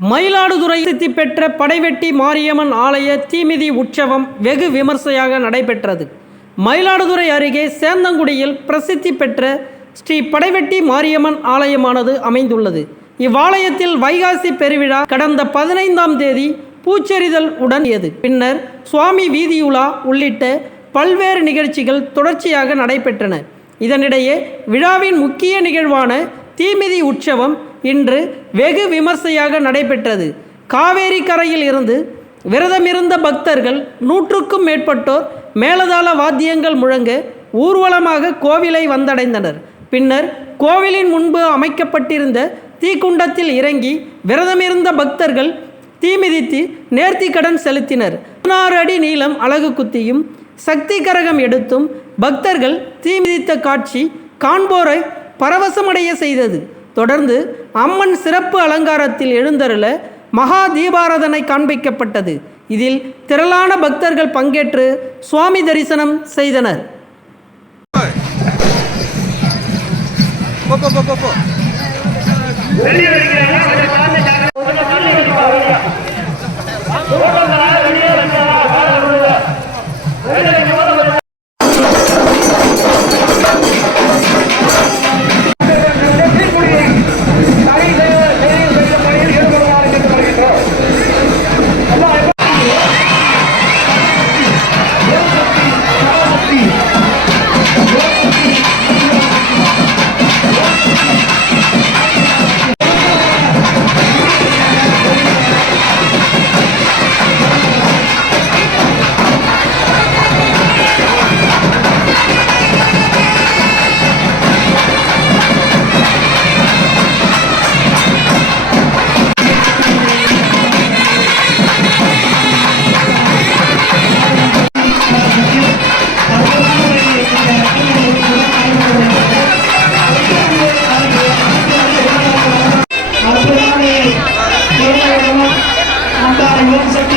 மயிலாடுதுறை பிரசித்தி பெற்ற படைவெட்டி மாரியம்மன் ஆலய தீமிதி உற்சவம் வெகு விமர்சையாக நடைபெற்றது. மயிலாடுதுறை அருகே சேந்தங்குடியில் பிரசித்தி பெற்ற ஸ்ரீ படைவெட்டி மாரியம்மன் ஆலயமானது அமைந்துள்ளது. இவ்வாலயத்தில் வைகாசி பெருவிழா கடந்த 15ஆம் தேதி பூச்செறிதல் உடனியது. பின்னர் சுவாமி வீதியுலா உள்ளிட்ட பல்வேறு நிகழ்ச்சிகள் தொடர்ச்சியாக நடைபெற்றன. இதனிடையே விழாவின் முக்கிய நிகழ்வான தீமிதி உற்சவம் இன்று வெகு விமர்சையாக நடைபெற்றது. காவேரி கரையில் இருந்து விரதமிருந்த பக்தர்கள் 100க்கும் மேற்பட்டோர் மேலதாள வாத்தியங்கள் முழங்க ஊர்வலமாக கோவிலை வந்தடைந்தனர். பின்னர் கோவிலின் முன்பு அமைக்கப்பட்டிருந்த தீக்குண்டத்தில் இறங்கி விரதமிருந்த பக்தர்கள் தீமிதித்து நேர்த்திக்கடன் செலுத்தினர். 16 அடி நீளம் அலகு குத்தியும் சக்தி கரகம் எடுத்தும் பக்தர்கள் தீமிதித்த காட்சி காண்போரை பரவசமடைய செய்தது. தொடர்ந்து அம்மன் சிறப்பு அலங்காரத்தில் எழுந்தருள மகா தீபாராதனை காண்பிக்கப்பட்டது. இதில் திரளான பக்தர்கள் பங்கேற்று சுவாமி தரிசனம் செய்தனர். शक्ति